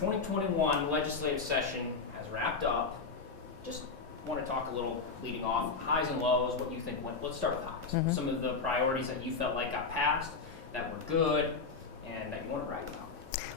2021 legislative session has wrapped up. Just want to talk a little leading off, highs and lows, what you think went. Let's start with highs. Some of the priorities that you felt like got passed, that were good, and that you want to brag about.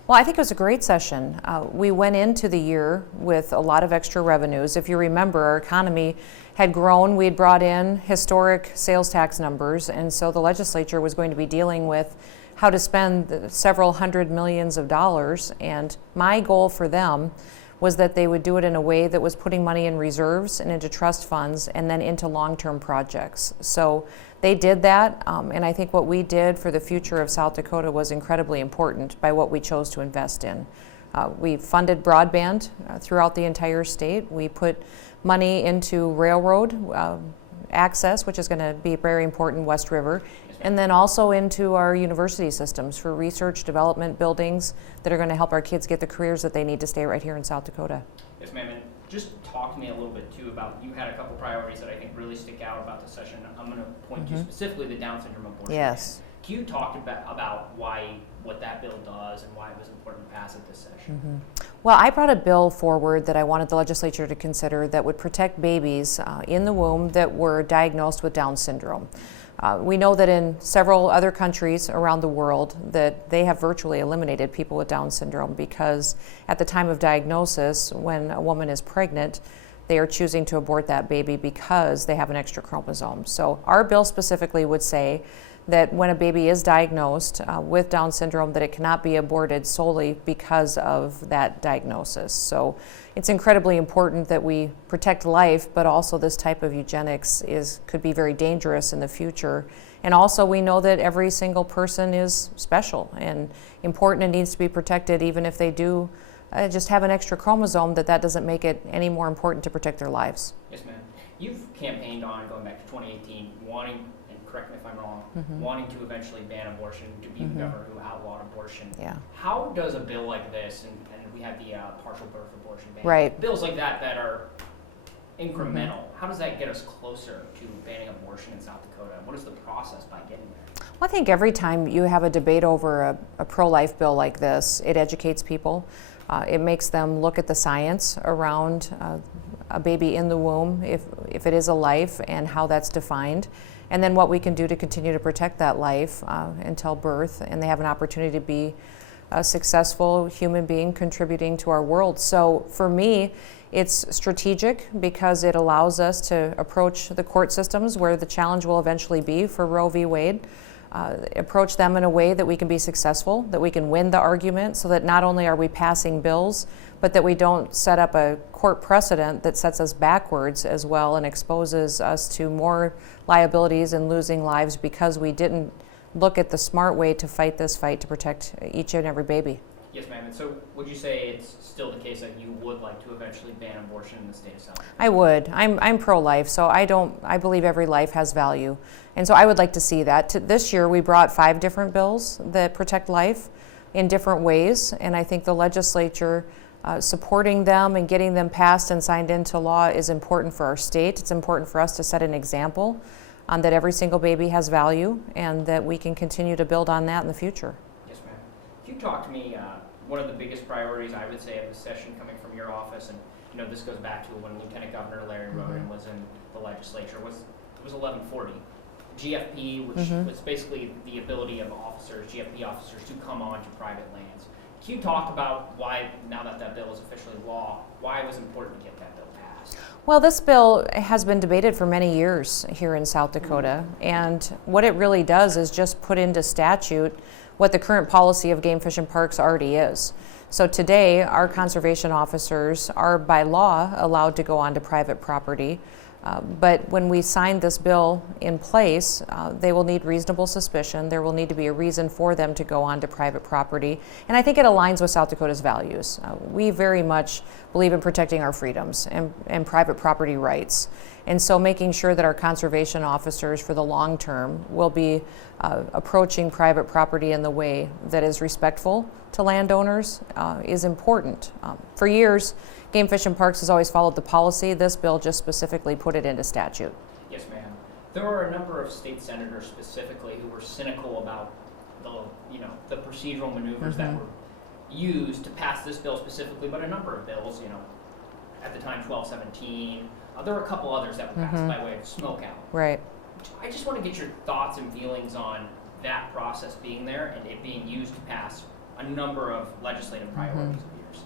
Well, I think it was a great session. We went into the year with a lot of extra revenues. If you remember, our economy had grown. We had brought in historic sales tax numbers, and so the legislature was going to be dealing with how to spend several hundred millions of dollars. And my goal for them was that they would do it in a way that was putting money in reserves and into trust funds and then into long-term projects. So they did that, and I think what we did for the future of South Dakota was incredibly important by what we chose to invest in. We funded broadband throughout the entire state. We put money into railroad access, which is going to be very important in West River, and then also into our university systems for research, development, buildings that are going to help our kids get the careers that they need to stay right here in South Dakota. Yes, ma'am. And just talk to me a little bit too about, you had a couple priorities that I think really stick out about the session. I'm going to point to specifically the Down syndrome abortion. Yes. Can you talk about what that bill does and why it was important to pass it this session? Well, I brought a bill forward that I wanted the legislature to consider that would protect babies in the womb that were diagnosed with Down syndrome. We know that in several other countries around the world that they have virtually eliminated people with Down syndrome because at the time of diagnosis, when a woman is pregnant, they are choosing to abort that baby because they have an extra chromosome. So our bill specifically would say that when a baby is diagnosed with Down syndrome, that it cannot be aborted solely because of that diagnosis. So it's incredibly important that we protect life, but also this type of eugenics could be very dangerous in the future. And also we know that every single person is special and important and needs to be protected, even if they do just have an extra chromosome, that doesn't make it any more important to protect their lives. Yes, ma'am. You've campaigned on, going back to 2018, wanting, correct me if I'm wrong, wanting to eventually ban abortion, to be the governor who outlawed abortion. Yeah. How does a bill like this, and we have the partial birth abortion ban, right, bills like that are incremental, how does that get us closer to banning abortion in South Dakota? What is the process by getting there? Well, I think every time you have a debate over a pro-life bill like this, it educates people. It makes them look at the science around a baby in the womb, if it is a life, and how that's defined. And then what we can do to continue to protect that life until birth, and they have an opportunity to be a successful human being contributing to our world. So for me, it's strategic because it allows us to approach the court systems where the challenge will eventually be for Roe v. Wade, approach them in a way that we can be successful, that we can win the argument, so that not only are we passing bills, but that we don't set up a court precedent that sets us backwards as well and exposes us to more liabilities and losing lives because we didn't look at the smart way to fight this fight to protect each and every baby. Yes, ma'am. And so would you say it's still the case that you would like to eventually ban abortion in the state of South Dakota? I would. I'm pro-life, so I believe every life has value. And so I would like to see that. This year we brought 5 different bills that protect life in different ways, and I think the legislature supporting them and getting them passed and signed into law is important for our state. It's important for us to set an example that every single baby has value and that we can continue to build on that in the future. Yes, ma'am. If you talk to me, one of the biggest priorities I would say of the session coming from your office, and this goes back to when Lieutenant Governor Larry Roden was in the legislature, was 1140. GFP, which was basically the ability of GFP officers to come onto private lands. Can you talk about why, now that that bill is officially law, why it was important to get that bill passed? Well, this bill has been debated for many years here in South Dakota, and what it really does is just put into statute what the current policy of game fish and parks already is. So today, our conservation officers are by law allowed to go onto private property. But when we sign this bill in place, they will need reasonable suspicion. There will need to be a reason for them to go onto private property. And I think it aligns with South Dakota's values. We very much believe in protecting our freedoms and private property rights. And so making sure that our conservation officers for the long term will be approaching private property in the way that is respectful to landowners is important. For years, Game Fish and Parks has always followed the policy. This bill just specifically put it into statute. Yes, ma'am. There were a number of state senators specifically who were cynical about the procedural maneuvers that were, used to pass this bill specifically, but a number of bills, at the time 1217. There were a couple others that were passed by way of smoke out. Right. I just want to get your thoughts and feelings on that process being there and it being used to pass a number of legislative priorities of yours.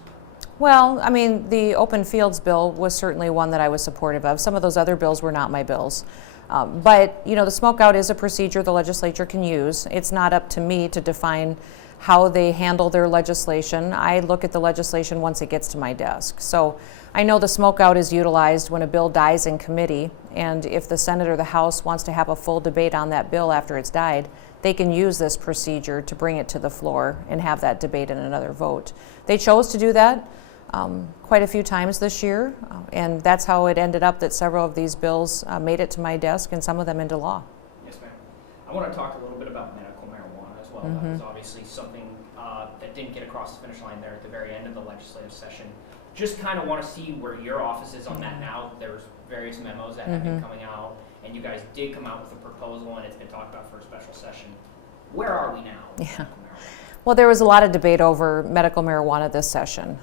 Well, I mean, the open fields bill was certainly one that I was supportive of. Some of those other bills were not my bills. But, the smoke out is a procedure the legislature can use. It's not up to me to define how they handle their legislation. I look at the legislation once it gets to my desk. So I know the smoke out is utilized when a bill dies in committee, and if the Senate or the House wants to have a full debate on that bill after it's died, they can use this procedure to bring it to the floor and have that debate and another vote. They chose to do that quite a few times this year, and that's how it ended up that several of these bills made it to my desk and some of them into law. Yes, ma'am. I want to talk a little bit about medical marijuana as well. That was obviously something that didn't get across the finish line there at the very end of the legislative session. Just kind of want to see where your office is on that now. There's various memos that have been coming out, and you guys did come out with a proposal, and it's been talked about for a special session. Where are we now with medical marijuana? Well, there was a lot of debate over medical marijuana this session,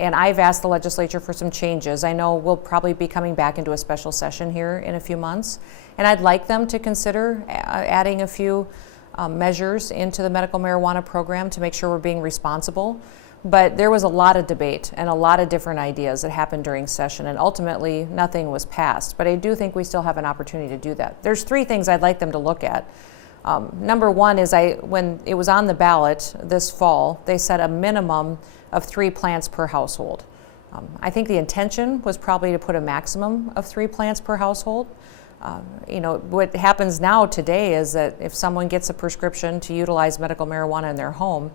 and I've asked the legislature for some changes. I know we'll probably be coming back into a special session here in a few months, and I'd like them to consider adding a few measures into the medical marijuana program to make sure we're being responsible. But there was a lot of debate and a lot of different ideas that happened during session, and ultimately nothing was passed. But I do think we still have an opportunity to do that. There's three things I'd like them to look at. Number one is when it was on the ballot this fall, they set a minimum of 3 plants per household. I think the intention was probably to put a maximum of 3 plants per household. What happens now today is that if someone gets a prescription to utilize medical marijuana in their home,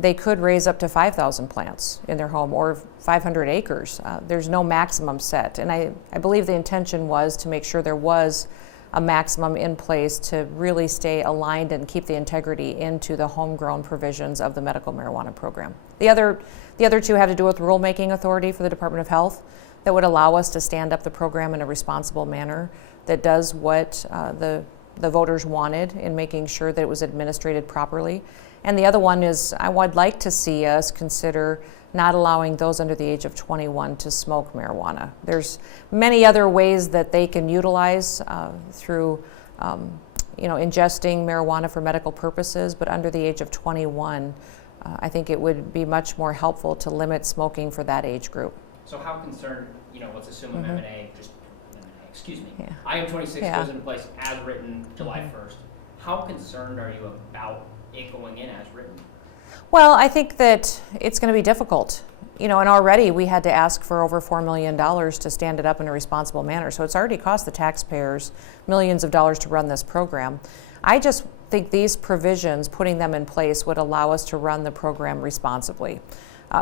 they could raise up to 5,000 plants in their home or 500 acres. There's no maximum set. And I believe the intention was to make sure there was a maximum in place to really stay aligned and keep the integrity into the homegrown provisions of the medical marijuana program. The other two have to do with rulemaking authority for the Department of Health that would allow us to stand up the program in a responsible manner that does what the voters wanted in making sure that it was administrated properly. And the other one is I would like to see us consider not allowing those under the age of 21 to smoke marijuana. There's many other ways that they can utilize through ingesting marijuana for medical purposes, but under the age of 21, I think it would be much more helpful to limit smoking for that age group. So how concerned, let's assume M&A, Yeah. IM 26 goes into place as written July 1st. How concerned are you about it going in as written? Well, I think that it's going to be difficult. And already we had to ask for over $4 million to stand it up in a responsible manner. So it's already cost the taxpayers millions of dollars to run this program. I just think these provisions, putting them in place, would allow us to run the program responsibly.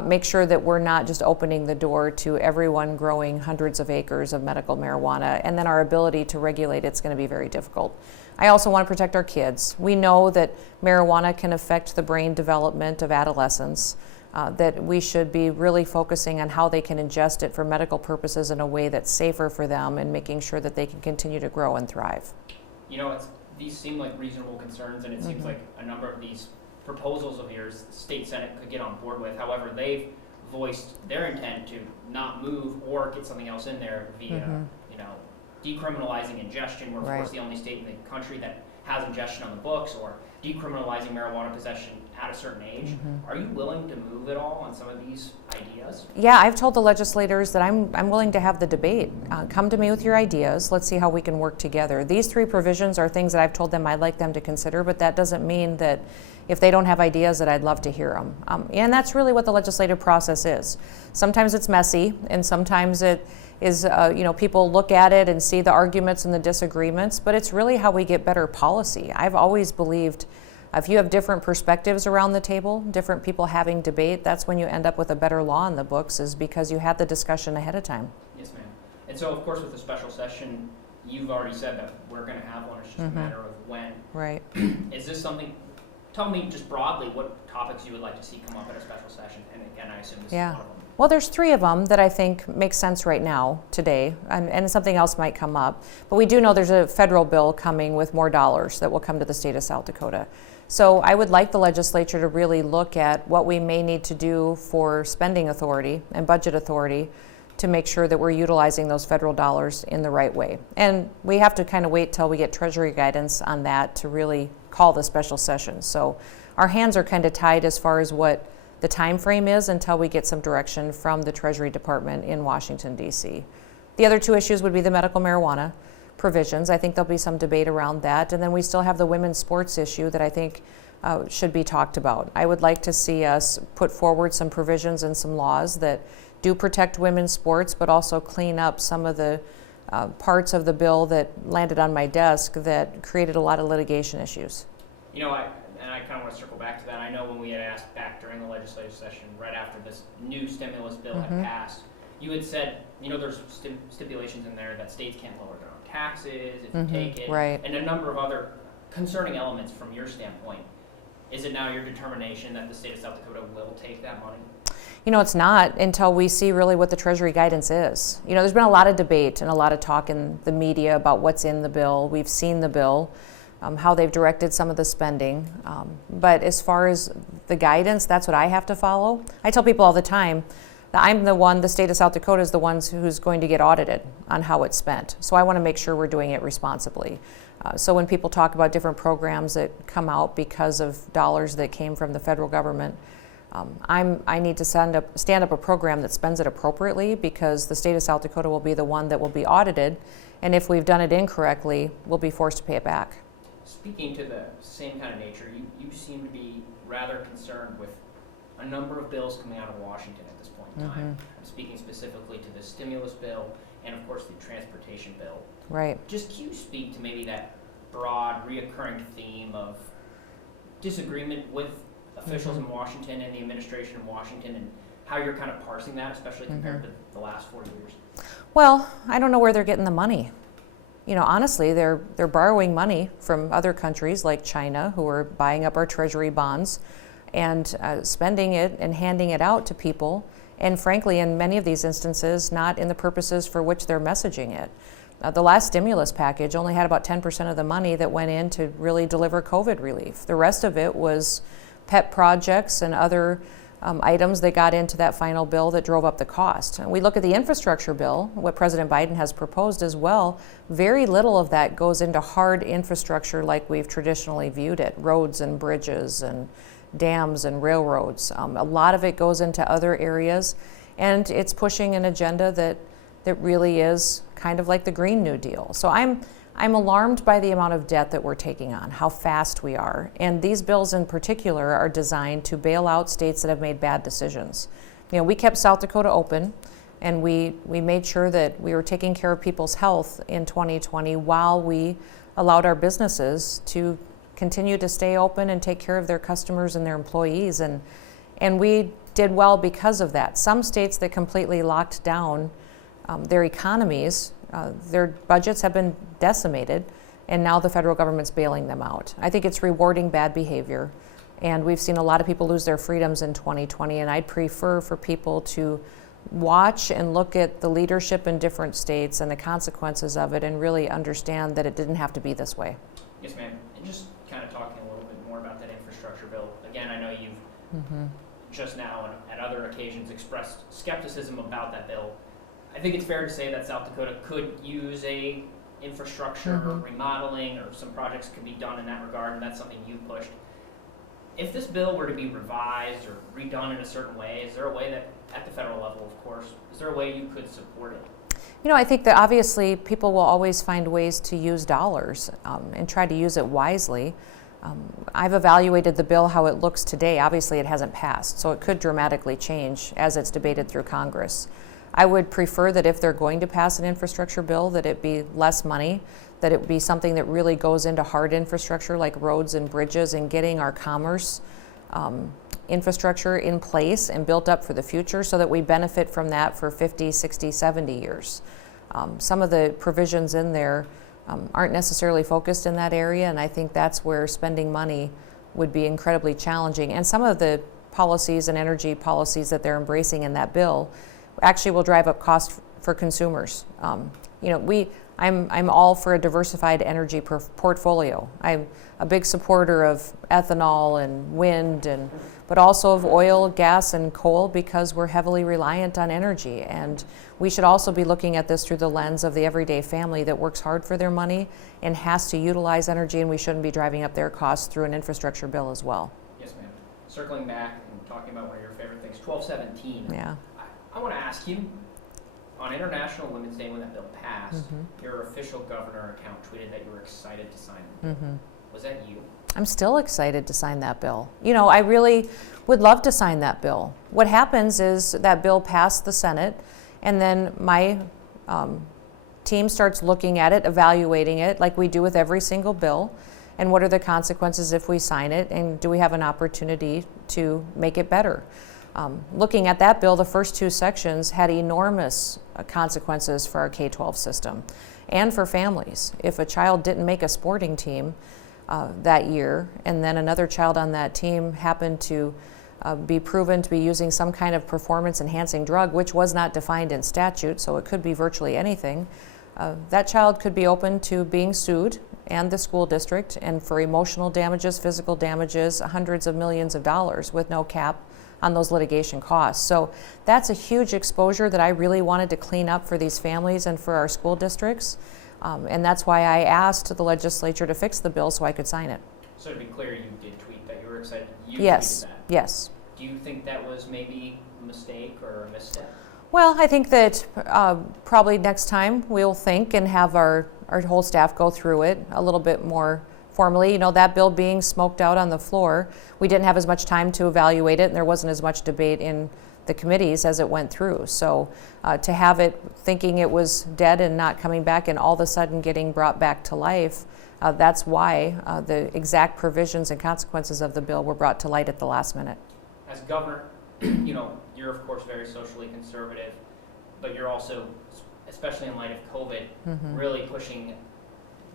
Make sure that we're not just opening the door to everyone growing hundreds of acres of medical marijuana, and then our ability to regulate it's going to be very difficult. I also want to protect our kids. We know that marijuana can affect the brain development of adolescents, that we should be really focusing on how they can ingest it for medical purposes in a way that's safer for them and making sure that they can continue to grow and thrive. These seem like reasonable concerns, and it seems like a number of these proposals of yours, the state Senate could get on board with. However, they've voiced their intent to not move or get something else in there via, decriminalizing ingestion. We're, of course, the only state in the country that has ingestion on the books, or decriminalizing marijuana possession at a certain age. Are you willing to move at all on some of these ideas? Yeah, I've told the legislators that I'm willing to have the debate. Come to me with your ideas. Let's see how we can work together. These 3 provisions are things that I've told them I'd like them to consider, but that doesn't mean that if they don't have ideas that I'd love to hear them. And that's really what the legislative process is. Sometimes it's messy, and sometimes it is, people look at it and see the arguments and the disagreements, but it's really how we get better policy. I've always believed if you have different perspectives around the table, different people having debate, that's when you end up with a better law in the books, is because you had the discussion ahead of time. Yes, ma'am. And so, of course, with the special session, you've already said that we're going to have one. It's just a matter of when. Right. Is this something? Tell me just broadly what topics you would like to see come up at a special session, and again, I assume this is one of them. Well, there's 3 of them that I think make sense right now, today, and something else might come up. But we do know there's a federal bill coming with more dollars that will come to the state of South Dakota. So I would like the legislature to really look at what we may need to do for spending authority and budget authority to make sure that we're utilizing those federal dollars in the right way. And we have to kind of wait till we get Treasury guidance on that to really call the special session. So our hands are kind of tied as far as what the time frame is until we get some direction from the Treasury Department in Washington, D.C. The other two issues would be the medical marijuana provisions. I think there'll be some debate around that. And then we still have the women's sports issue that I think should be talked about. I would like to see us put forward some provisions and some laws that do protect women's sports, but also clean up some of the parts of the bill that landed on my desk that created a lot of litigation issues. You know, I kind of want to circle back to that. I know when we had asked back during the legislative session, right after this new stimulus bill had passed, you had said, you know, there's stipulations in there that states can't lower their own taxes if you take it, right. and a number of other concerning elements from your standpoint. Is it now your determination that the state of South Dakota will take that money? You know, it's not until we see really what the Treasury guidance is. You know, there's been a lot of debate and a lot of talk in the media about what's in the bill. We've seen the bill, how they've directed some of the spending. But as far as the guidance, that's what I have to follow. I tell people all the time that I'm the state of South Dakota is the ones who's going to get audited on how it's spent. So I want to make sure we're doing it responsibly. So when people talk about different programs that come out because of dollars that came from the federal government, I need to stand up a program that spends it appropriately, because the state of South Dakota will be the one that will be audited, and if we've done it incorrectly, we'll be forced to pay it back. Speaking to the same kind of nature, you seem to be rather concerned with a number of bills coming out of Washington at this point in time. I'm speaking specifically to the stimulus bill and, of course, the transportation bill. Right. Just can you speak to maybe that broad, reoccurring theme of disagreement with officials in Washington and the administration in Washington, and how you're kind of parsing that, especially compared to the last 4 years? Well, I don't know where they're getting the money. You know, honestly, they're borrowing money from other countries like China, who are buying up our treasury bonds and spending it and handing it out to people. And frankly, in many of these instances, not in the purposes for which they're messaging it. The last stimulus package only had about 10% of the money that went in to really deliver COVID relief. The rest of it was pet projects and other items that got into that final bill that drove up the cost. And we look at the infrastructure bill, what President Biden has proposed as well. Very little of that goes into hard infrastructure like we've traditionally viewed it, roads and bridges and dams and railroads. A lot of it goes into other areas, and it's pushing an agenda that really is kind of like the Green New Deal. So I'm alarmed by the amount of debt that we're taking on, how fast we are. And these bills in particular are designed to bail out states that have made bad decisions. You know, we kept South Dakota open, and we made sure that we were taking care of people's health in 2020 while we allowed our businesses to continue to stay open and take care of their customers and their employees. And we did well because of that. Some states that completely locked down their economies, their budgets have been decimated, and now the federal government's bailing them out. I think it's rewarding bad behavior, and we've seen a lot of people lose their freedoms in 2020, and I'd prefer for people to watch and look at the leadership in different states and the consequences of it, and really understand that it didn't have to be this way. Yes, ma'am. And just kind of talking a little bit more about that infrastructure bill. Again, I know you've just now and at other occasions expressed skepticism about that bill. I think it's fair to say that South Dakota could use a infrastructure remodeling, or some projects could be done in that regard, and that's something you pushed. If this bill were to be revised or redone in a certain way, is there a way that, at the federal level, of course, is there a way you could support it? You know, I think that obviously people will always find ways to use dollars and try to use it wisely. I've evaluated the bill how it looks today. Obviously, it hasn't passed, so it could dramatically change as it's debated through Congress. I would prefer that if they're going to pass an infrastructure bill, that it be less money, that it be something that really goes into hard infrastructure like roads and bridges, and getting our commerce infrastructure in place and built up for the future so that we benefit from that for 50, 60, 70 years. Some of the provisions in there aren't necessarily focused in that area, and I think that's where spending money would be incredibly challenging. And some of the policies and energy policies that they're embracing in that bill actually will drive up costs for consumers. You know, I'm all for a diversified energy portfolio. I'm a big supporter of ethanol and wind, but also of oil, gas, and coal because we're heavily reliant on energy. And we should also be looking at this through the lens of the everyday family that works hard for their money and has to utilize energy, and we shouldn't be driving up their costs through an infrastructure bill as well. Yes, ma'am. Circling back and talking about one of your favorite things, 1217. Yeah. I want to ask you, on International Women's Day when that bill passed, your official governor account tweeted that you were excited to sign it. Was that you? I'm still excited to sign that bill. You know, I really would love to sign that bill. What happens is that bill passed the Senate, and then my team starts looking at it, evaluating it, like we do with every single bill, and what are the consequences if we sign it, and do we have an opportunity to make it better? Looking at that bill, the first two sections had enormous consequences for our K-12 system and for families. If a child didn't make a sporting team that year, and then another child on that team happened to be proven to be using some kind of performance-enhancing drug, which was not defined in statute, so it could be virtually anything, that child could be open to being sued and the school district, and for emotional damages, physical damages, hundreds of millions of dollars with no cap on those litigation costs. So that's a huge exposure that I really wanted to clean up for these families and for our school districts. And that's why I asked the legislature to fix the bill so I could sign it. So to be clear, you did tweet that you were excited. You Yes, tweeted that. yes. Do you think that was maybe a mistake or a misstep? Well, I think that probably next time we'll think and have our whole staff go through it a little bit more formally. You know, that bill being smoked out on the floor, we didn't have as much time to evaluate it, and there wasn't as much debate in the committees as it went through. So to have it thinking it was dead and not coming back and all of a sudden getting brought back to life, that's why the exact provisions and consequences of the bill were brought to light at the last minute. As governor, you know, you're of course very socially conservative, but you're also, especially in light of COVID, really pushing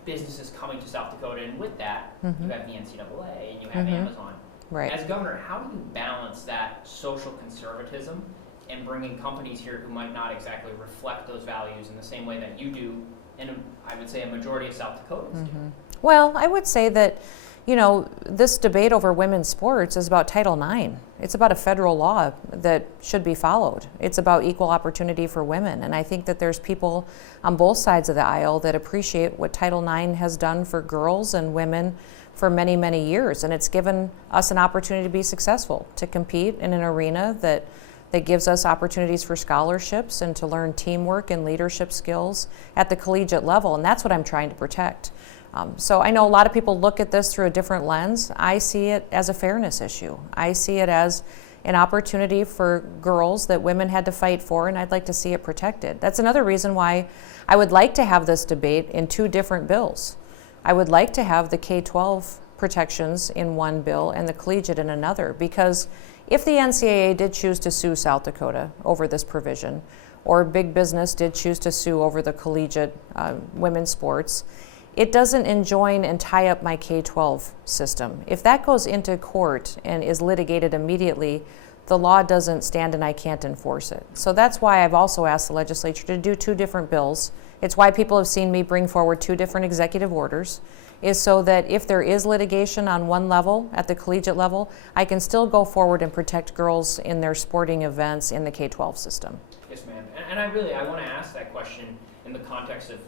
businesses coming to South Dakota, and with that, you have the NCAA and you have Amazon. Right. As governor, how do you balance that social conservatism and bringing companies here who might not exactly reflect those values in the same way that you do, and I would say a majority of South Dakotans do? Well, I would say that, you know, this debate over women's sports is about Title IX. It's about a federal law that should be followed. It's about equal opportunity for women. And I think that there's people on both sides of the aisle that appreciate what Title IX has done for girls and women for many, many years. And it's given us an opportunity to be successful, to compete in an arena that gives us opportunities for scholarships and to learn teamwork and leadership skills at the collegiate level. And that's what I'm trying to protect. So I know a lot of people look at this through a different lens. I see it as a fairness issue. I see it as an opportunity for girls that women had to fight for, and I'd like to see it protected. That's another reason why I would like to have this debate in two different bills. I would like to have the K-12 protections in one bill and the collegiate in another, because if the NCAA did choose to sue South Dakota over this provision, or big business did choose to sue over the collegiate women's sports, it doesn't enjoin and tie up my K-12 system. If that goes into court and is litigated immediately, the law doesn't stand and I can't enforce it. So that's why I've also asked the legislature to do two different bills. It's why people have seen me bring forward two different executive orders, is so that if there is litigation on one level, at the collegiate level, I can still go forward and protect girls in their sporting events in the K-12 system. Yes, ma'am. And I want to ask that question in the context of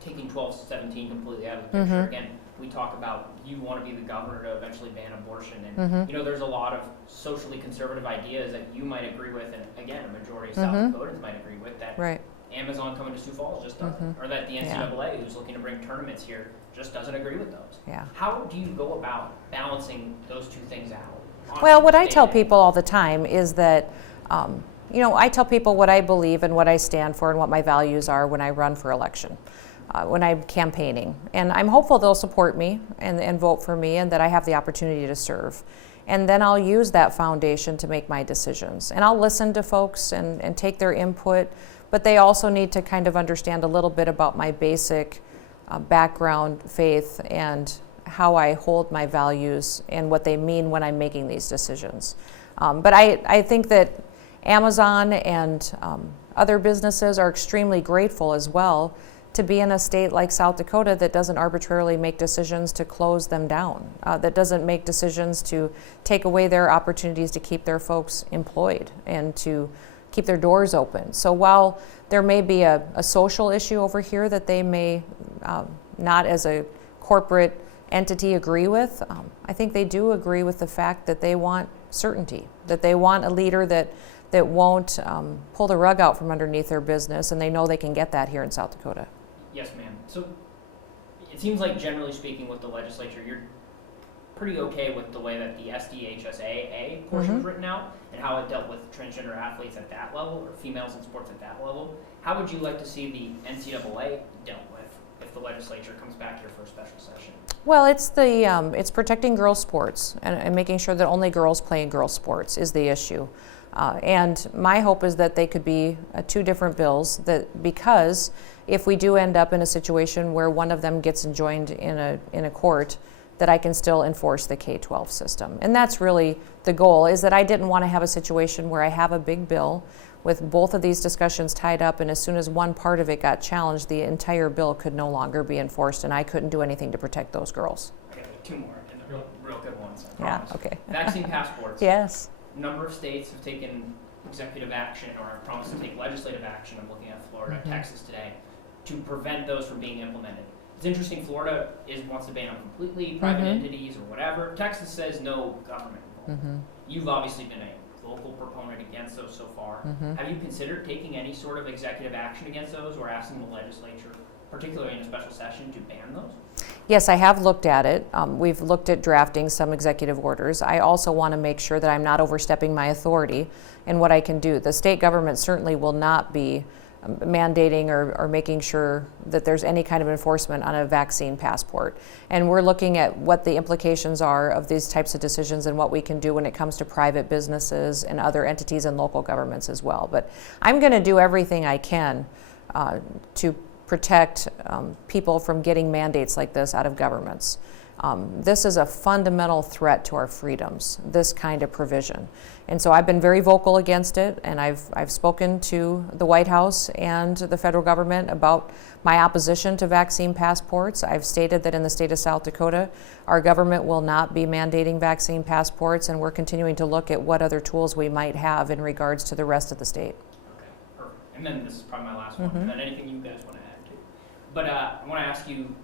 taking 1217 completely out of the picture. Again, we talk about you want to be the governor to eventually ban abortion, and you know, there's a lot of socially conservative ideas that you might agree with, and again, a majority of South Dakotans might agree with, that Amazon coming to Sioux Falls just doesn't, or that the NCAA, who's looking to bring tournaments here, just doesn't agree with those. Yeah. How do you go about balancing those two things out? Well, what I tell people all the time is that, you know, I tell people what I believe and what I stand for and what my values are when I run for election. When I'm campaigning. And I'm hopeful they'll support me and vote for me, and that I have the opportunity to serve. And then I'll use that foundation to make my decisions. And I'll listen to folks and take their input, but they also need to kind of understand a little bit about my basic background, faith, and how I hold my values and what they mean when I'm making these decisions. But I think that Amazon and other businesses are extremely grateful as well to be in a state like South Dakota that doesn't arbitrarily make decisions to close them down, that doesn't make decisions to take away their opportunities to keep their folks employed and to keep their doors open. So while there may be a social issue over here that they may not as a corporate entity agree with, I think they do agree with the fact that they want certainty, that they want a leader that won't pull the rug out from underneath their business, and they know they can get that here in South Dakota. Yes, ma'am. So it seems like, generally speaking, with the legislature, you're pretty okay with the way that the SDHSAA portion was written out and how it dealt with transgender athletes at that level, or females in sports at that level. How would you like to see the NCAA dealt with if the legislature comes back here for a special session? Well, it's protecting girls' sports and making sure that only girls play in girls' sports is the issue. And my hope is that they could be two different bills, that because if we do end up in a situation where one of them gets enjoined in a court, that I can still enforce the K-12 system. And that's really the goal, is that I didn't want to have a situation where I have a big bill with both of these discussions tied up, and as soon as one part of it got challenged, the entire bill could no longer be enforced, and I couldn't do anything to protect those girls. I got two more, and they're real good ones, I Yeah, promise. okay. Vaccine passports. Yes. A number of states have taken executive action or have promised to take legislative action. I'm looking at Florida, Texas today, to prevent those from being implemented. It's interesting, Florida wants to ban them completely, private entities or whatever. Texas says no government involvement. You've obviously been a vocal proponent against those so far. Have you considered taking any sort of executive action against those, or asking the legislature, particularly in a special session, to ban those? Yes, I have looked at it. We've looked at drafting some executive orders. I also want to make sure that I'm not overstepping my authority in what I can do. The state government certainly will not be mandating or making sure that there's any kind of enforcement on a vaccine passport. And we're looking at what the implications are of these types of decisions and what we can do when it comes to private businesses and other entities and local governments as well. But I'm going to do everything I can to protect people from getting mandates like this out of governments. This is a fundamental threat to our freedoms, this kind of provision. And so I've been very vocal against it, and I've spoken to the White House and the federal government about my opposition to vaccine passports. I've stated that in the state of South Dakota, our government will not be mandating vaccine passports, and we're continuing to look at what other tools we might have in regards to the rest of the state. Okay, perfect. And then this is probably my last one, and then anything you guys want to add to. But I want to ask you,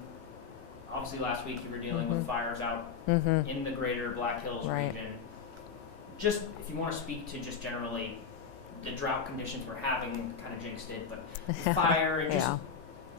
obviously last week you were dealing with fires out in the greater Black Hills region. Just if you want to speak to just generally the drought conditions we're having, kind of jinxed it, but fire and just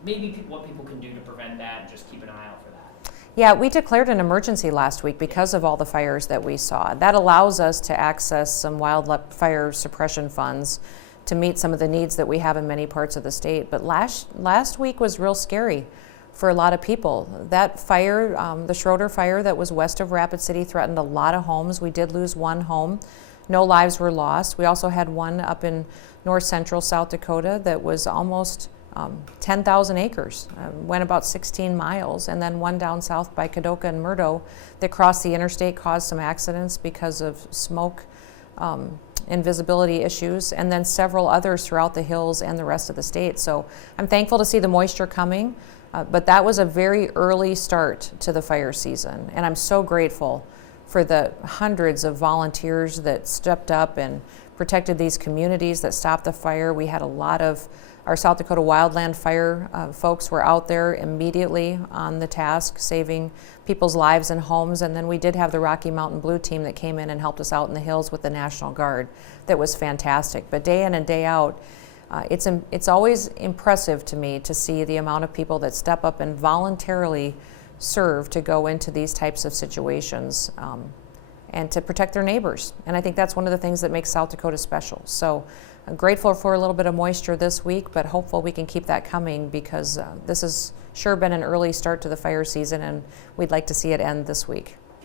maybe what people can do to prevent that, and just keep an eye out for that. Yeah, we declared an emergency last week because of all the fires that we saw. That allows us to access some wildfire suppression funds to meet some of the needs that we have in many parts of the state. But last week was real scary for a lot of people. That fire, the Schroeder fire that was west of Rapid City, threatened a lot of homes. We did lose one home. No lives were lost. We also had one up in north central South Dakota that was almost 10,000 acres, went about 16 miles, and then one down south by Dakota and Murdo that crossed the interstate, caused some accidents because of smoke and visibility issues, and then several others throughout the hills and the rest of the state. So I'm thankful to see the moisture coming. But that was a very early start to the fire season, and I'm so grateful for the hundreds of volunteers that stepped up and protected these communities, that stopped the fire. We had a lot of our South Dakota Wildland Fire folks were out there immediately on the task, saving people's lives and homes, and then we did have the Rocky Mountain Blue Team that came in and helped us out in the hills with the National Guard. That was fantastic. But day in and day out, it's always impressive to me to see the amount of people that step up and voluntarily serve to go into these types of situations and to protect their neighbors. And I think that's one of the things that makes South Dakota special. So I'm grateful for a little bit of moisture this week, but hopeful we can keep that coming, because this has sure been an early start to the fire season, and we'd like to see it end this week.